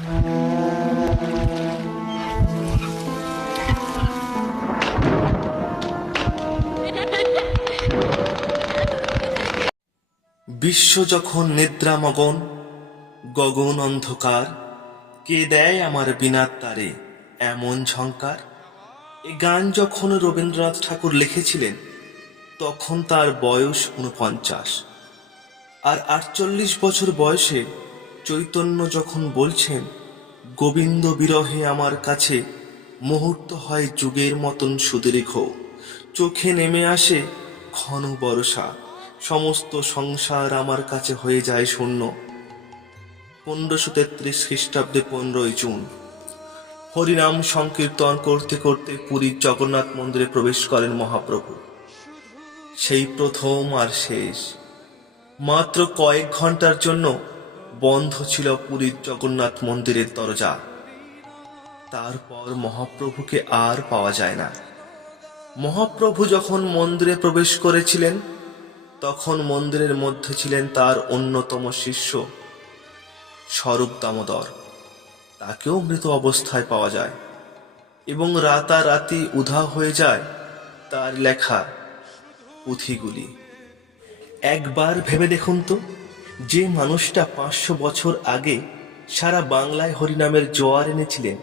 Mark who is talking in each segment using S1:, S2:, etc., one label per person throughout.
S1: বিশ্ব যখন নিদ্রামগন গগন অন্ধকার, কে দেয় আমার বিনার তারে এমন ঝঙ্কার এ গান যখন রবীন্দ্রনাথ ঠাকুর লিখেছিলেন, তখন তার বয়স উনপঞ্চাশ আর আটচল্লিশ বছর বয়সে চৈতন্য যখন বলছেন, গোবিন্দ বিরহে আমার কাছে, মুহূর্ত হয় যুগের মতন সুদীর্ঘ। চোখে নেমে আসে ঘন বর্ষা। সমস্ত সংসার আমার কাছে হয়ে যায় শূন্য। পনেরোশো তেত্রিশ খ্রিস্টাব্দে পনেরোই জুন। হরিনাম সংকীর্তন করতে করতে পুরীর জগন্নাথ মন্দিরে প্রবেশ করেন মহাপ্রভু। সেই প্রথম আর শেষ। মাত্র কয়েক ঘণ্টার জন্য বন্ধ ছিল পুরীর জগন্নাথ মন্দিরের দরজা। তারপর মহাপ্রভুকে আর পাওয়া যায় না। মহাপ্রভু যখন মন্দিরে প্রবেশ করেছিলেন, তখন মন্দিরের মধ্যে ছিলেন তার অন্যতম শিষ্য স্বরূপ দামোদর। তাকেও মৃত অবস্থায় পাওয়া যায় এবং রাতারাতি উধা হয়ে যায় তার লেখা পুঁথিগুলি। একবার ভেবে দেখুন তো। যে মানুষটা পাঁচশো বছর আগে সারা বাংলায় হরিনামের জোয়ার এনেছিলেন,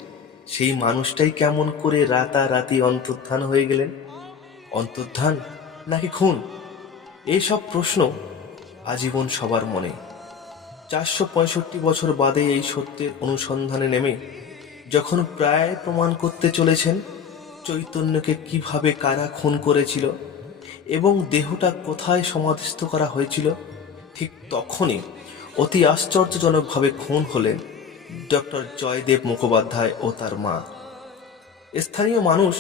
S1: সেই মানুষটাই কেমন করে রাতারাতি অন্তর্ধান হয়ে গেলেন? অন্তর্ধান নাকি খুন? এইসব প্রশ্ন আজীবন সবার মনে। চারশো পঁয়ষট্টি বছর বাদে এই সত্যের অনুসন্ধানে নেমে যখন প্রায় প্রমাণ করতে চলেছেন, চৈতন্যকে কীভাবে কারা খুন করেছিল এবং দেহটা কোথায় সমাধিস্থ করা হয়েছিল ঠিক তখনই অতি আশ্চর্যজনকভাবে খুন হলেন ডক্টর জয়দেব মুখোপাধ্যায় ও তার মা। স্থানীয় মানুষ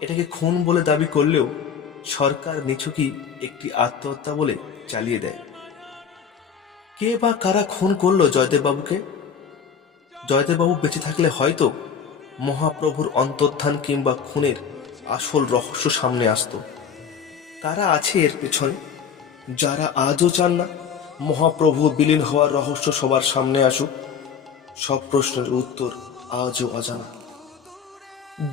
S1: এটাকে খুন বলে দাবি করলেও সরকার নিছকই একটি আত্মহত্যা বলে চালিয়ে দেয়। কে বা কারা খুন করল জয়দেববাবুকে? জয়দেববাবু বেঁচে থাকলে হয়তো মহাপ্রভুর অন্তর্ধান কিংবা খুনের আসল রহস্য সামনে আসতো। কারা আছে এর পেছনে? যারা আজও চান না? মহাপ্রভু বিলীন হওয়ার রহস্য সবার সামনে আসুক। সব প্রশ্নের উত্তর আজও অজানা।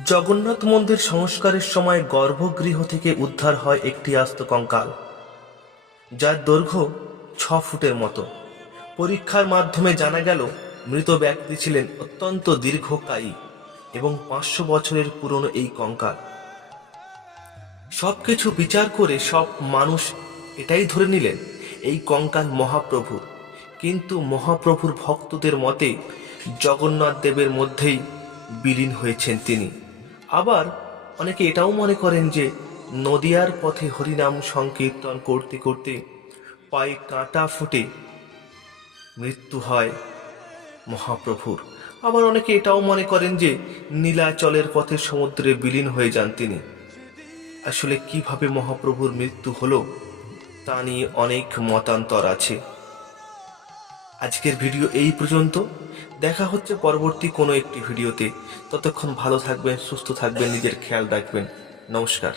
S1: জগন্নাথ মন্দির সংস্কারের সময় গর্ভগৃহ থেকে উদ্ধার হয় একটি আস্ত কঙ্কাল, যার দৈর্ঘ্য ছ ফুটের মতো। পরীক্ষার মাধ্যমে জানা গেল, মৃত ব্যক্তি ছিলেন অত্যন্ত দীর্ঘকায়ী এবং পাঁচশো বছরের পুরনো এই কঙ্কাল। সবকিছু বিচার করে সব মানুষ এটাই ধরে নিলেন এই কঙ্কাল মহাপ্রভুর কিন্তু মহাপ্রভুর ভক্তদের মতে জগন্নাথ দেবের মধ্যেই বিলীন হয়েছেন তিনি। আবার অনেকে এটাও মনে করেন যে নদিয়ার পথে হরিনাম সংকীর্তন করতে করতে পায়ে কাঁটা ফুটে মৃত্যু হয় মহাপ্রভুর। আবার অনেকে এটাও মনে করেন যে নীলাচলের পথে সমুদ্রে বিলীন হয়ে যান তিনি। আসলে কীভাবে মহাপ্রভুর মৃত্যু হলো তা নিয়ে অনেক মতান্তর আছে। আজকের ভিডিও এই পর্যন্ত। দেখা হচ্ছে পরবর্তী কোনো একটি ভিডিওতে। ততক্ষণ ভালো থাকবেন, সুস্থ থাকবেন, নিজের খেয়াল রাখবেন। নমস্কার।